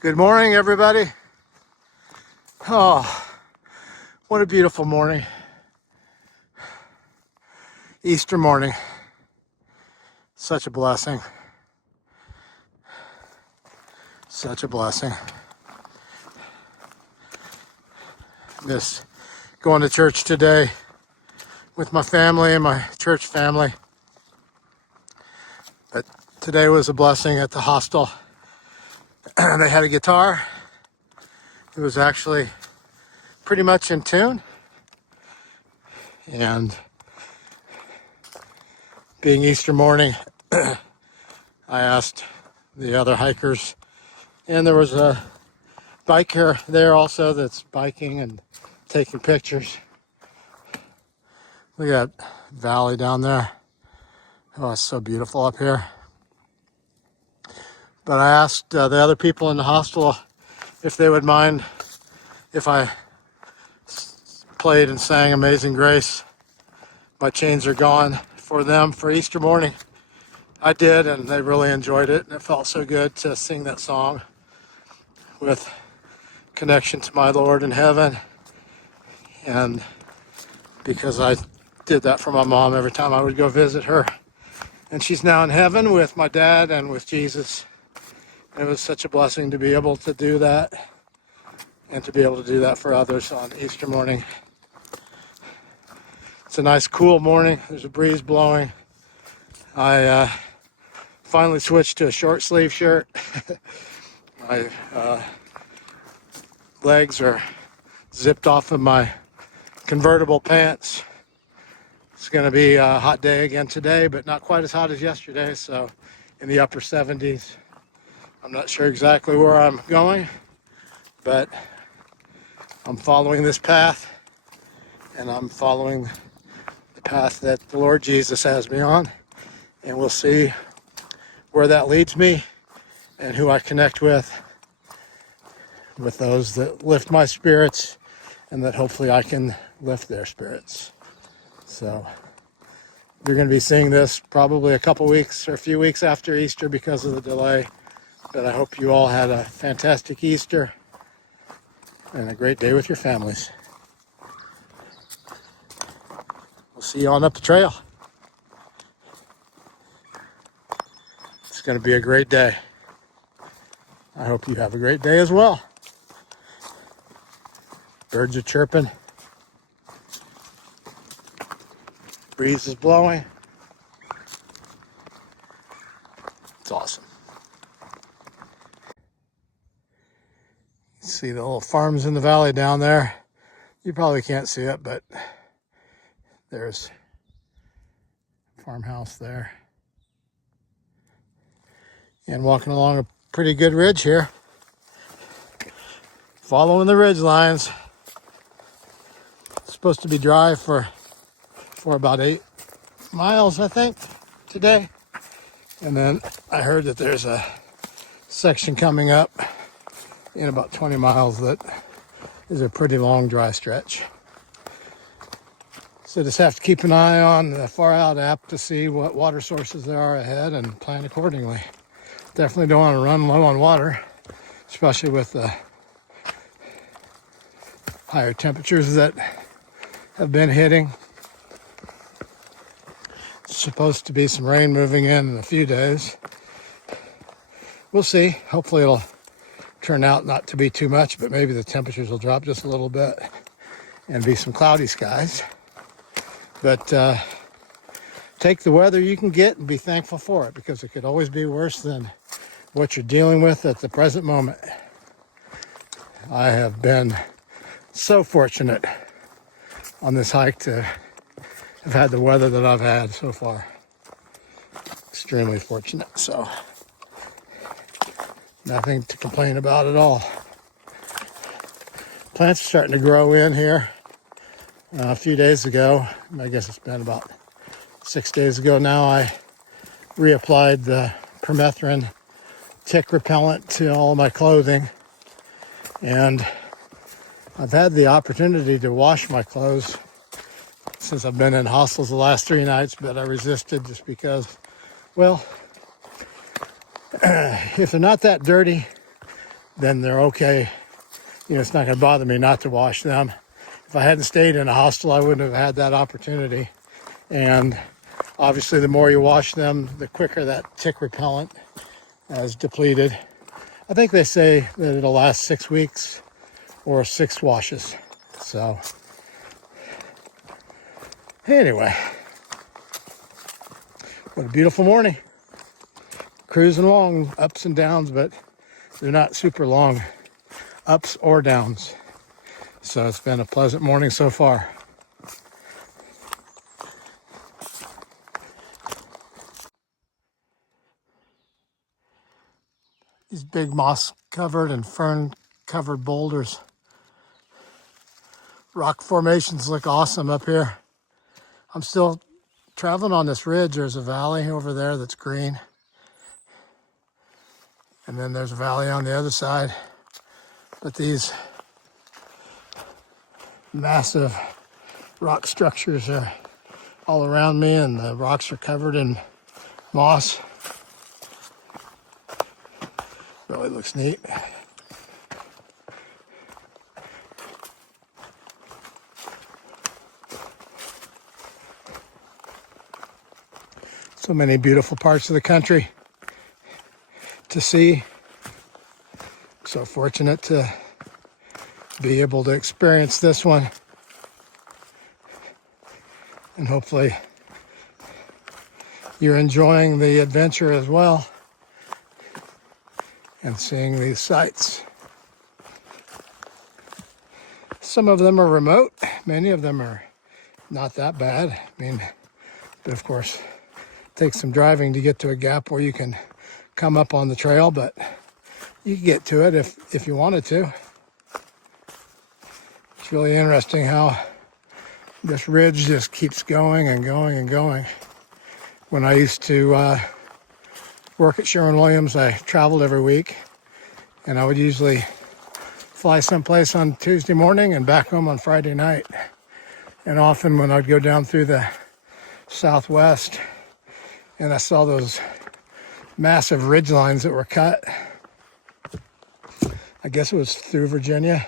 Good morning, everybody. Oh, what a beautiful morning. Easter morning. Such a blessing. Such a blessing. Just going to church today with my family and my church family. But today was a blessing at the hostel. They had a guitar. It was actually pretty much in tune. And being Easter morning, I asked the other hikers, and there was a biker there also that's biking and taking pictures. Look at that valley down there. Oh, it's so beautiful up here. But I asked the other people in the hostel if they would mind if I played and sang Amazing Grace, My Chains Are Gone, for them for Easter morning. I did, and they really enjoyed it, and it felt so good to sing that song with connection to my Lord in heaven. And because I did that for my mom every time I would go visit her. And she's now in heaven with my dad and with Jesus. And it was such a blessing to be able to do that and to be able to do that for others on Easter morning. It's a nice cool morning. There's a breeze blowing. I finally switched to a short sleeve shirt. My legs are zipped off of my convertible pants. It's going to be a hot day again today, but not quite as hot as yesterday, so in the upper 70s. I'm not sure exactly where I'm going, but I'm following this path, and I'm following the path that the Lord Jesus has me on, and we'll see where that leads me and who I connect with those that lift my spirits and that hopefully I can lift their spirits. So you're going to be seeing this probably a couple weeks or a few weeks after Easter because of the delay. But I hope you all had a fantastic Easter and a great day with your families. We'll see you on up the trail. It's going to be a great day. I hope you have a great day as well. Birds are chirping. Breeze is blowing. It's awesome. See the little farms in the valley down there. You probably can't see it, but there's a farmhouse there. And walking along a pretty good ridge here. Following the ridge lines. It's supposed to be dry for about 8 miles, I think, today. And then I heard that there's a section coming up in about 20 miles that is a pretty long dry stretch. So just have to keep an eye on the far out app to see what water sources there are ahead and plan accordingly. Definitely don't want to run low on water, especially with the higher temperatures that have been hitting. It's supposed to be some rain moving in a few days. We'll see. Hopefully it'll turn out not to be too much, but maybe the temperatures will drop just a little bit and be some cloudy skies. But take the weather you can get and be thankful for it, because it could always be worse than what you're dealing with at the present moment. I have been so fortunate on this hike to have had the weather that I've had so far. Extremely fortunate, so nothing to complain about at all. Plants are starting to grow in here. A few days ago, I guess it's been about 6 days ago now, I reapplied the permethrin tick repellent to all of my clothing. And I've had the opportunity to wash my clothes since I've been in hostels the last 3 nights, but I resisted just because, well, if they're not that dirty, then they're okay. You know, it's not going to bother me not to wash them. If I hadn't stayed in a hostel, I wouldn't have had that opportunity. And obviously, the more you wash them, the quicker that tick repellent is depleted. I think they say that it'll last 6 weeks or 6 washes. So anyway, what a beautiful morning. Cruising along, ups and downs, but they're not super long ups or downs. So it's been a pleasant morning so far. These big moss covered and fern covered boulders. Rock formations look awesome up here. I'm still traveling on this ridge. There's a valley over there that's green. And then there's a valley on the other side. But these massive rock structures are all around me, and the rocks are covered in moss. Really looks neat. So many beautiful parts of the country to see. So fortunate to be able to experience this one. And hopefully you're enjoying the adventure as well and seeing these sights. Some of them are remote. Many of them are not that bad. I mean, but of course, it takes some driving to get to a gap where you can come up on the trail, but you can get to it if you wanted to. It's really interesting how this ridge just keeps going and going and going. When I used to work at Sherwin-Williams, I traveled every week, and I would usually fly someplace on Tuesday morning and back home on Friday night. And often when I'd go down through the Southwest and I saw those massive ridge lines that were cut, I guess it was through Virginia.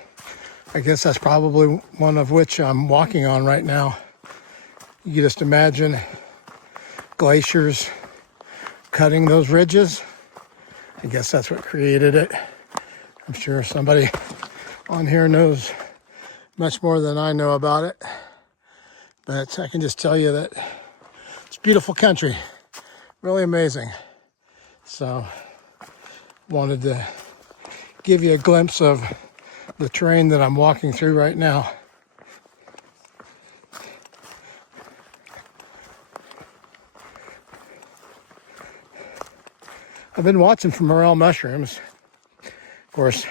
I guess that's probably one of which I'm walking on right now. You can just imagine glaciers cutting those ridges. I guess that's what created it. I'm sure somebody on here knows much more than I know about it. But I can just tell you that it's beautiful country. Really amazing. So wanted to give you a glimpse of the terrain that I'm walking through right now. I've been watching for morel mushrooms. Of course,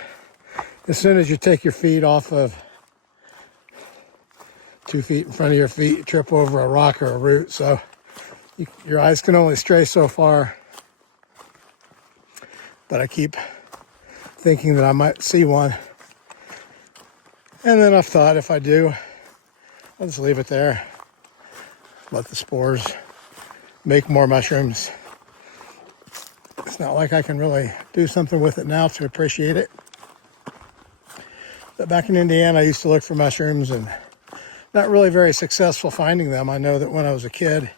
as soon as you take your feet off of 2 feet in front of your feet, you trip over a rock or a root, so your eyes can only stray so far. But I keep thinking that I might see one. And then I've thought, if I do, I'll just leave it there. Let the spores make more mushrooms. It's not like I can really do something with it now to appreciate it. But back in Indiana, I used to look for mushrooms and not really very successful finding them. I know that when I was a kid,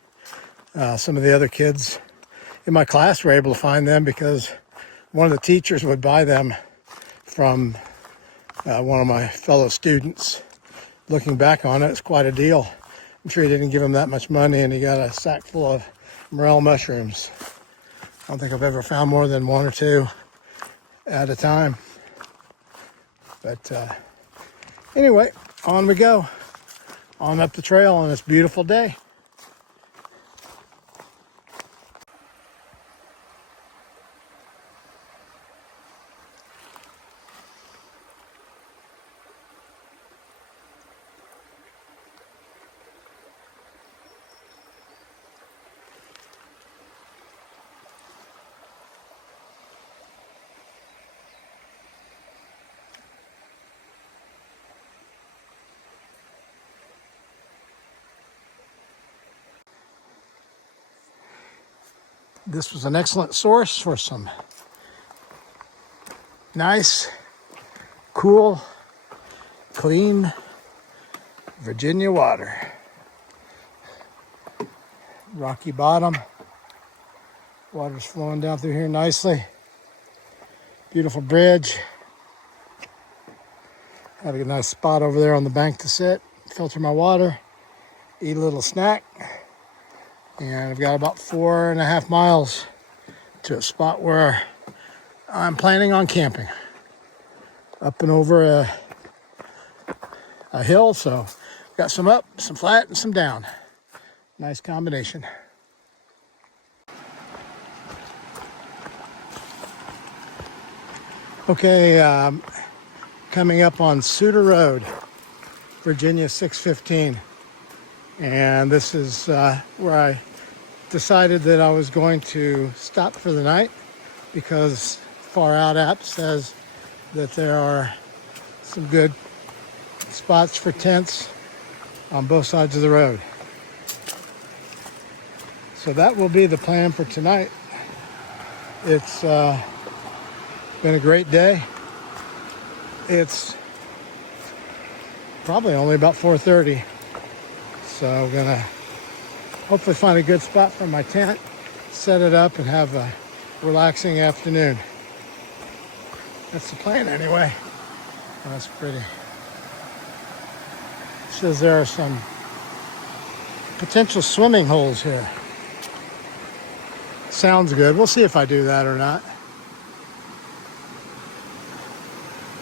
some of the other kids in my class were able to find them because one of the teachers would buy them from one of my fellow students. Looking back on it, it's quite a deal. I'm sure he didn't give him that much money, and he got a sack full of morel mushrooms. I don't think I've ever found more than 1 or 2 at a time. But anyway, on we go. On up the trail on this beautiful day. This was an excellent source for some Nice, cool, clean Virginia water. Rocky bottom. Water's flowing down through here nicely. Beautiful bridge. Have a nice spot over there on the bank to sit, filter my water, eat a little snack. And I've got about 4.5 miles to a spot where I'm planning on camping. Up and over a hill, so got some up, some flat, and some down. Nice combination. Okay, coming up on Suter Road, Virginia 615. And this is where I decided that I was going to stop for the night because Far Out app says that there are some good spots for tents on both sides of the road. So that will be the plan for tonight. It's been a great day. It's probably only about 4:30. So I'm gonna hopefully find a good spot for my tent, set it up, and have a relaxing afternoon. That's the plan anyway. Oh, that's pretty. It says there are some potential swimming holes here. Sounds good. We'll see if I do that or not.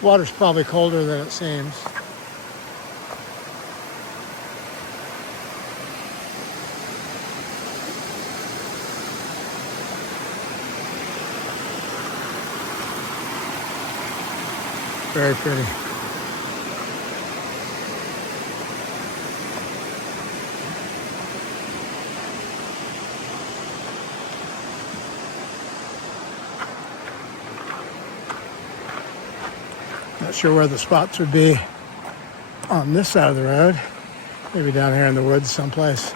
Water's probably colder than it seems. Very pretty. Not sure where the spots would be on this side of the road. Maybe down here in the woods someplace.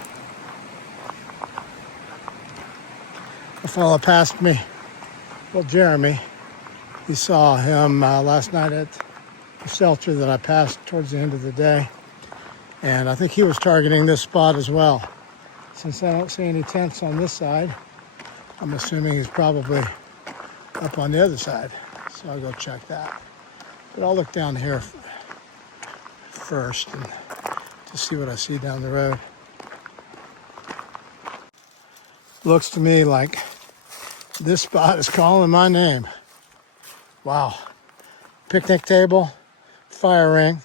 A fellow passed me. Well, Jeremy. You saw him last night at the shelter that I passed towards the end of the day. And I think he was targeting this spot as well. Since I don't see any tents on this side, I'm assuming he's probably up on the other side. So I'll go check that. But I'll look down here first and to see what I see down the road. Looks to me like this spot is calling my name. Wow. Picnic table, fire ring.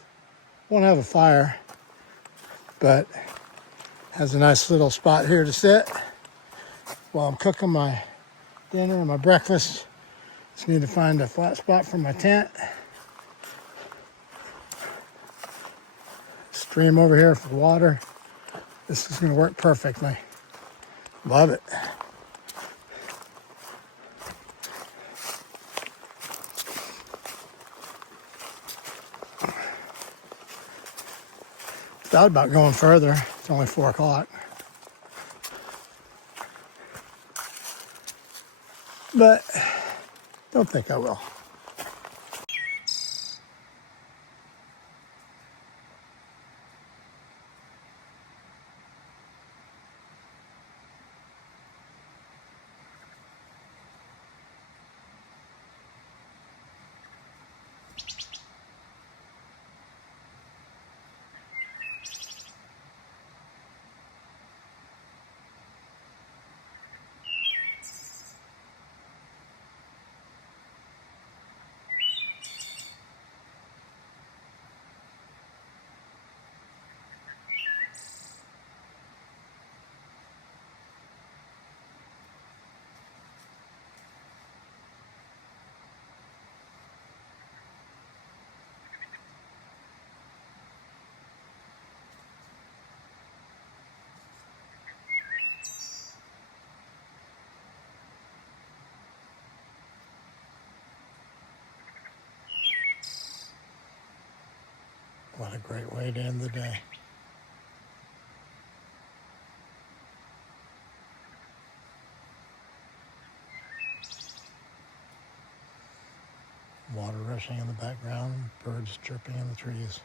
Won't have a fire, but has a nice little spot here to sit while I'm cooking my dinner and my breakfast. Just need to find a flat spot for my tent. Stream over here for water. This is going to work perfectly. Love it. Thought about going further. It's only 4 o'clock. But don't think I will. What a great way to end the day. Water rushing in the background, birds chirping in the trees.